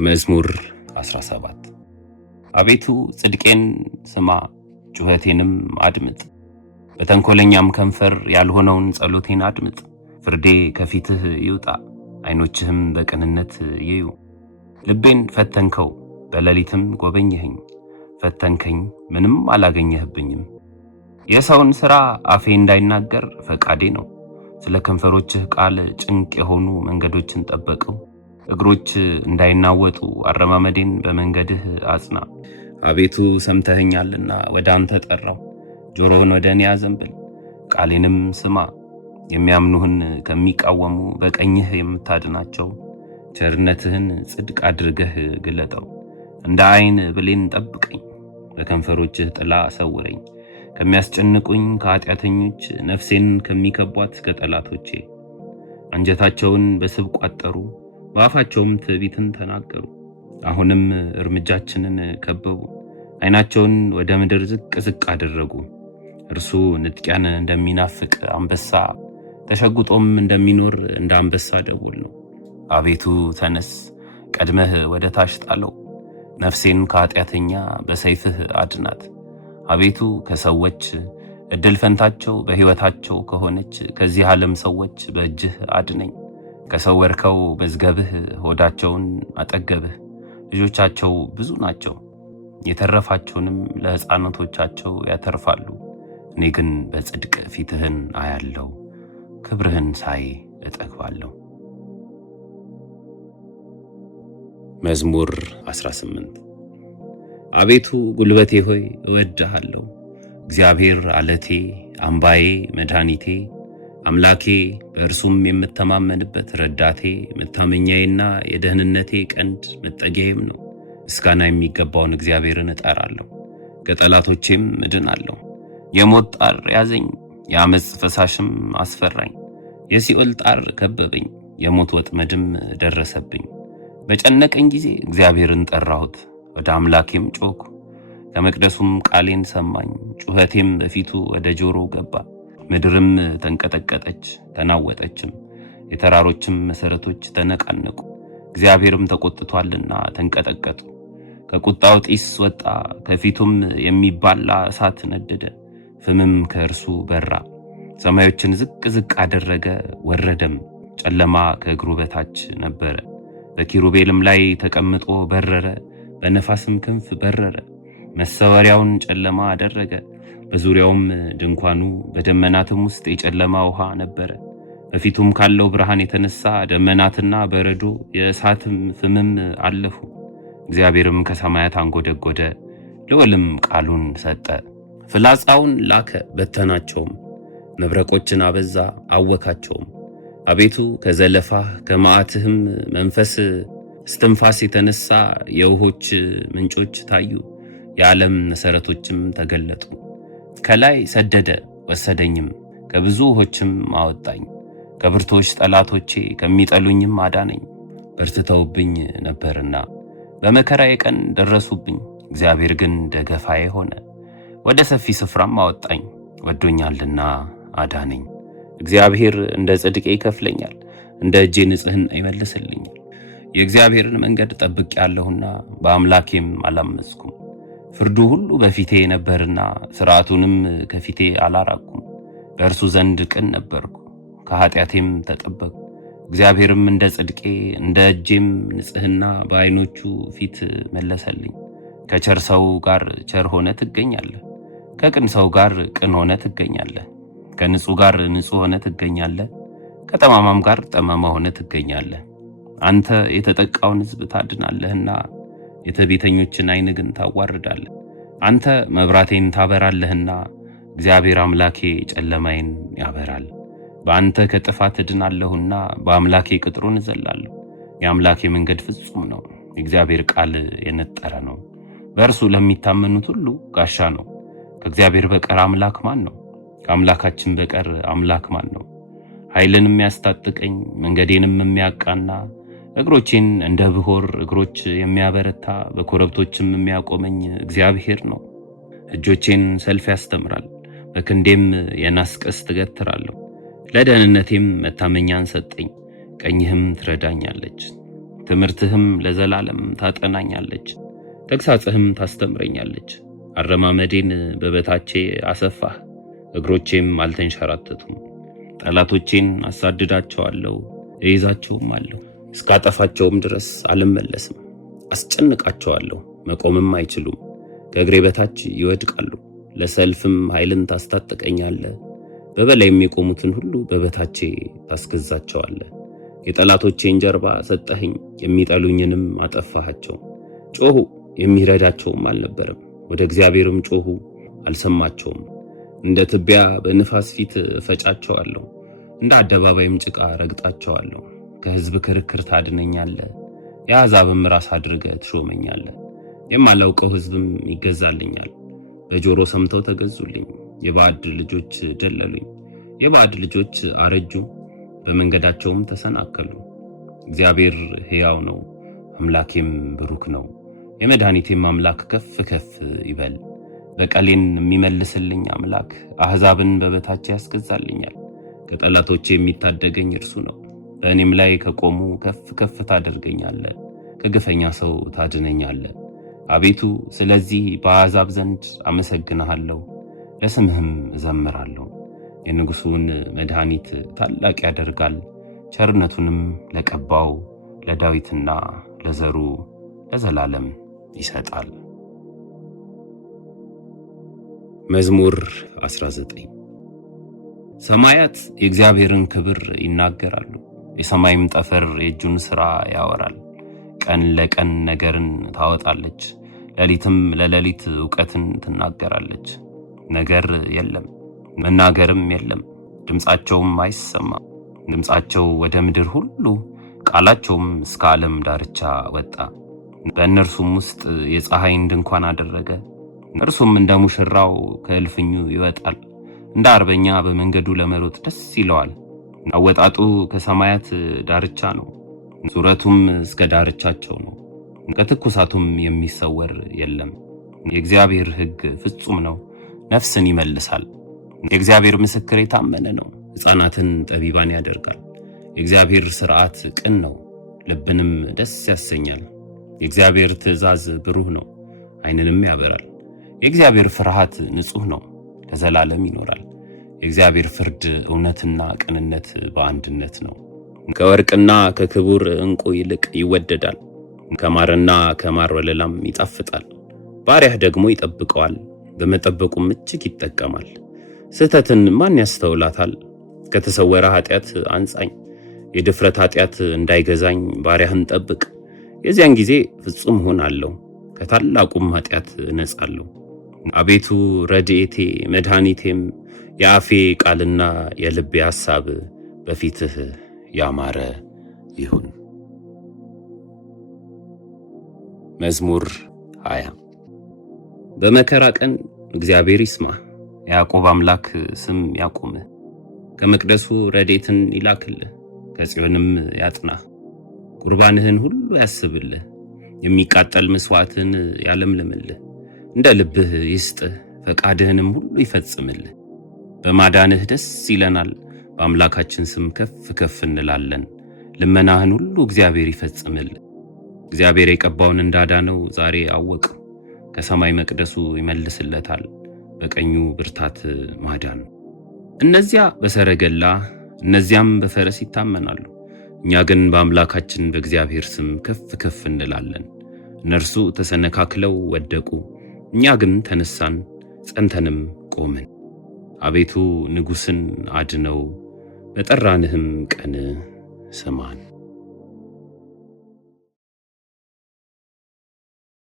መዝሙር 17 አቤቱ ጽድቄን ስማ ጩኸቴንም አድምጥ። በተንኮለኛም ከንፈር ያልሆነውን ጸሎቴን አድምጥ። ፍርዴ ከፊትህ ይውጣ፣ ዓይኖችህም በቅንነት ይዩ። ልቤን ፈተንከው፣ በሌሊትም ጎበኘኸኝ። ፈተንከኝ፣ ምንም አላገኘህብኝም። የሰውን ሥራ አፌ እንዳይናገር ፈቃዴ ነው። ስለ ከንፈሮችህ ቃል ጭንቅ የሆኑ መንገዶችን ጠበቅሁ። እግሮች እንዳይናወጡ አረማመዴን በመንገድህ አጽና። አቤቱ ሰምተኸኛልና ወደ አንተ ጠራሁ። ጆሮህን ወደ እኔ አዘንብል፣ ቃሌንም ስማ። የሚያምኑህን ከሚቃወሙ በቀኝህ የምታድናቸው ቸርነትህን ጽድቅ አድርገህ ግለጠው። እንደ ዓይን ብሌን ጠብቀኝ፣ በከንፈሮችህ ጥላ ሰውረኝ። ከሚያስጨንቁኝ ከኃጢአተኞች፣ ነፍሴን ከሚከቧት ከጠላቶቼ። አንጀታቸውን በስብ ቋጠሩ፣ በአፋቸውም ትዕቢትን ተናገሩ። አሁንም እርምጃችንን ከበቡ፣ ዓይናቸውን ወደ ምድር ዝቅ ዝቅ አደረጉ። እርሱ ንጥቂያን እንደሚናፍቅ አንበሳ፣ ተሸጉጦም እንደሚኖር እንደ አንበሳ ደቦል ነው። አቤቱ ተነስ፣ ቀድመህ ወደ ታች ጣለው። ነፍሴን ከኃጢአተኛ በሰይፍህ አድናት። አቤቱ ከሰዎች እድል ፈንታቸው በሕይወታቸው ከሆነች ከዚህ ዓለም ሰዎች በእጅህ አድነኝ። ከሰወርከው መዝገብህ ሆዳቸውን አጠገብህ። ልጆቻቸው ብዙ ናቸው፣ የተረፋቸውንም ለሕፃናቶቻቸው ያተርፋሉ። እኔ ግን በጽድቅ ፊትህን አያለው፣ ክብርህን ሳይ እጠግባለሁ። መዝሙር 18 አቤቱ ጉልበቴ ሆይ እወድሃለሁ። እግዚአብሔር አለቴ፣ አምባዬ፣ መድኃኒቴ፣ አምላኬ፣ በእርሱም የምተማመንበት ረዳቴ፣ መታመኛዬና የደህንነቴ ቀንድ መጠጊያዬም ነው። ምስጋና የሚገባውን እግዚአብሔርን እጠራለሁ፣ ከጠላቶቼም እድናለሁ። የሞት ጣር ያዘኝ፣ የዓመፅ ፈሳሽም አስፈራኝ። የሲኦል ጣር ከበበኝ፣ የሞት ወጥመድም ደረሰብኝ። በጨነቀኝ ጊዜ እግዚአብሔርን ጠራሁት፣ ወደ አምላኬም ጮኽሁ። ከመቅደሱም ቃሌን ሰማኝ፣ ጩኸቴም በፊቱ ወደ ጆሮ ገባ። ምድርም ተንቀጠቀጠች ተናወጠችም፣ የተራሮችም መሠረቶች ተነቃነቁ። እግዚአብሔርም ተቆጥቷልና ተንቀጠቀጡ። ከቁጣው ጢስ ወጣ፣ ከፊቱም የሚባላ እሳት ነደደ፣ ፍምም ከእርሱ በራ። ሰማዮችን ዝቅ ዝቅ አደረገ ወረደም፣ ጨለማ ከእግሩ በታች ነበረ። በኪሩቤልም ላይ ተቀምጦ በረረ፣ በነፋስም ክንፍ በረረ። መሰወሪያውን ጨለማ አደረገ፣ በዙሪያውም ድንኳኑ በደመናትም ውስጥ የጨለማ ውሃ ነበረ። በፊቱም ካለው ብርሃን የተነሳ ደመናትና በረዶ የእሳትም ፍምም አለፉ። እግዚአብሔርም ከሰማያት አንጎደጎደ፣ ልዑልም ቃሉን ሰጠ። ፍላጻውን ላከ በተናቸውም፣ መብረቆችን አበዛ አወካቸውም። አቤቱ ከዘለፋህ ከመዓትህም መንፈስ እስትንፋስ የተነሳ የውሆች ምንጮች ታዩ፣ የዓለም መሠረቶችም ተገለጡ። ከላይ ሰደደ ወሰደኝም፣ ከብዙ ውኆችም አወጣኝ። ከብርቶች ጠላቶቼ ከሚጠሉኝም አዳነኝ። በርትተውብኝ ነበርና በመከራዬ ቀን ደረሱብኝ። እግዚአብሔር ግን ደገፋዬ ሆነ፣ ወደ ሰፊ ስፍራም አወጣኝ። ወዶኛልና አዳነኝ። እግዚአብሔር እንደ ጽድቄ ይከፍለኛል፣ እንደ እጄ ንጽሕና ይመልስልኛል። የእግዚአብሔርን መንገድ ጠብቄአለሁና በአምላኬም አላመፅኩም። ፍርዱ ሁሉ በፊቴ ነበርና ሥርዓቱንም ከፊቴ አላራቅኩም። በእርሱ ዘንድ ቅን ነበርኩ፣ ከኃጢአቴም ተጠበቅኩ። እግዚአብሔርም እንደ ጽድቄ እንደ እጄም ንጽሕና በዓይኖቹ ፊት መለሰልኝ። ከቸር ሰው ጋር ቸር ሆነ ትገኛለህ፣ ከቅን ሰው ጋር ቅን ሆነ ትገኛለህ። ከንጹሕ ጋር ንጹሕ ሆነ ትገኛለህ፣ ከጠማማም ጋር ጠማማ ሆነ ትገኛለህ። አንተ የተጠቃውን ሕዝብ ታድናለህና የትዕቢተኞችን ዓይን ግን ታዋርዳለህ። አንተ መብራቴን ታበራለህና እግዚአብሔር አምላኬ ጨለማዬን ያበራል። በአንተ ከጥፋት እድናለሁና በአምላኬ ቅጥሩን እዘላለሁ። የአምላኬ መንገድ ፍጹም ነው፣ የእግዚአብሔር ቃል የነጠረ ነው። በእርሱ ለሚታመኑት ሁሉ ጋሻ ነው። ከእግዚአብሔር በቀር አምላክ ማን ነው? ከአምላካችን በቀር አምላክ ማን ነው? ኃይልን የሚያስታጥቀኝ መንገዴንም የሚያቃና እግሮቼን እንደ ብሆር እግሮች የሚያበረታ በኮረብቶችም የሚያቆመኝ እግዚአብሔር ነው። እጆቼን ሰልፍ ያስተምራል፣ በክንዴም የናስ ቀስት እገትራለሁ። ለደህንነቴም መታመኛን ሰጠኝ፣ ቀኝህም ትረዳኛለች። ትምህርትህም ለዘላለም ታጠናኛለች፣ ተግሳጽህም ታስተምረኛለች። አረማመዴን በበታቼ አሰፋህ፣ እግሮቼም አልተንሸራተቱም። ጠላቶቼን አሳድዳቸዋለሁ፣ እይዛቸውም አለሁ። እስካጠፋቸውም ድረስ አልመለስም። አስጨንቃቸዋለሁ፣ መቆምም አይችሉም። ከእግሬ በታች ይወድቃሉ። ለሰልፍም ኃይልን ታስታጥቀኛለህ። በበላይ የሚቆሙትን ሁሉ በበታቼ ታስገዛቸዋለህ። የጠላቶቼን ጀርባ ሰጠኸኝ፣ የሚጠሉኝንም አጠፋሃቸው። ጮኹ፣ የሚረዳቸውም አልነበረም። ወደ እግዚአብሔርም ጮኹ፣ አልሰማቸውም። እንደ ትቢያ በንፋስ ፊት እፈጫቸዋለሁ፣ እንደ አደባባይም ጭቃ ረግጣቸዋለሁ። ከሕዝብ ክርክር ታድነኛለህ፣ የአሕዛብም ራስ አድርገህ ትሾመኛለህ። የማላውቀው ሕዝብም ይገዛልኛል። በጆሮ ሰምተው ተገዙልኝ። የባዕድ ልጆች ደለሉኝ፣ የባዕድ ልጆች አረጁ፣ በመንገዳቸውም ተሰናከሉ። እግዚአብሔር ሕያው ነው፣ አምላኬም ብሩክ ነው። የመድኃኒቴም አምላክ ከፍ ከፍ ይበል። በቀሌን የሚመልስልኝ አምላክ አሕዛብን በበታቼ ያስገዛልኛል። ከጠላቶቼ የሚታደገኝ እርሱ ነው። በእኔም ላይ ከቆሙ ከፍ ከፍ ታደርገኛለህ፣ ከግፈኛ ሰው ታድነኛለህ። አቤቱ ስለዚህ በአሕዛብ ዘንድ አመሰግንሃለሁ፣ ለስምህም እዘምራለሁ። የንጉሡን መድኃኒት ታላቅ ያደርጋል፣ ቸርነቱንም ለቀባው ለዳዊትና ለዘሩ ለዘላለም ይሰጣል። መዝሙር 19 ሰማያት የእግዚአብሔርን ክብር ይናገራሉ፣ የሰማይም ጠፈር የእጁን ሥራ ያወራል። ቀን ለቀን ነገርን ታወጣለች፣ ሌሊትም ለሌሊት ዕውቀትን ትናገራለች። ነገር የለም መናገርም የለም፣ ድምፃቸውም አይሰማም። ድምፃቸው ወደ ምድር ሁሉ፣ ቃላቸውም እስከ ዓለም ዳርቻ ወጣ። በእነርሱም ውስጥ የፀሐይን ድንኳን አደረገ። እርሱም እንደ ሙሽራው ከእልፍኙ ይወጣል፣ እንደ አርበኛ በመንገዱ ለመሮጥ ደስ ይለዋል። አወጣጡ ከሰማያት ዳርቻ ነው፣ ዙረቱም እስከ ዳርቻቸው ነው። ከትኩሳቱም የሚሰወር የለም። የእግዚአብሔር ሕግ ፍጹም ነው፣ ነፍስን ይመልሳል። የእግዚአብሔር ምስክር የታመነ ነው፣ ሕፃናትን ጠቢባን ያደርጋል። የእግዚአብሔር ሥርዓት ቅን ነው፣ ልብንም ደስ ያሰኛል። የእግዚአብሔር ትእዛዝ ብሩህ ነው፣ ዓይንንም ያበራል። የእግዚአብሔር ፍርሃት ንጹሕ ነው፣ ለዘላለም ይኖራል። የእግዚአብሔር ፍርድ እውነትና ቅንነት በአንድነት ነው። ከወርቅና ከክቡር ዕንቁ ይልቅ ይወደዳል፣ ከማርና ከማር ወለላም ይጣፍጣል። ባሪያህ ደግሞ ይጠብቀዋል፣ በመጠበቁም እጅግ ይጠቀማል። ስህተትን ማን ያስተውላታል? ከተሰወረ ኃጢአት አንጻኝ፣ የድፍረት ኃጢአት እንዳይገዛኝ ባሪያህን ጠብቅ። የዚያን ጊዜ ፍጹም ሆናለሁ፣ ከታላቁም ኃጢአት እነጻለሁ። አቤቱ ረድኤቴ መድኃኒቴም፣ የአፌ ቃልና የልቤ ሐሳብ በፊትህ ያማረ ይሁን። መዝሙር 20 በመከራ ቀን እግዚአብሔር ይስማህ፣ የያዕቆብ አምላክ ስም ያቁምህ። ከመቅደሱ ረድኤትን ይላክልህ፣ ከጽዮንም ያጽናህ። ቁርባንህን ሁሉ ያስብልህ፣ የሚቃጠል መሥዋዕትን ያለምልምልህ። እንደ ልብህ ይስጥህ፣ ፈቃድህንም ሁሉ ይፈጽምልህ። በማዳንህ ደስ ይለናል፣ በአምላካችን ስም ከፍ ከፍ እንላለን። ልመናህን ሁሉ እግዚአብሔር ይፈጽምልህ። እግዚአብሔር የቀባውን እንዳዳነው ዛሬ አወቅ። ከሰማይ መቅደሱ ይመልስለታል፣ በቀኙ ብርታት ማዳን። እነዚያ በሰረገላ እነዚያም በፈረስ ይታመናሉ፣ እኛ ግን በአምላካችን በእግዚአብሔር ስም ከፍ ከፍ እንላለን። እነርሱ ተሰነካክለው ወደቁ፣ እኛ ግን ተነሳን፣ ጸንተንም ቆምን። አቤቱ ንጉሥን አድነው፣ በጠራንህም ቀን ስማን።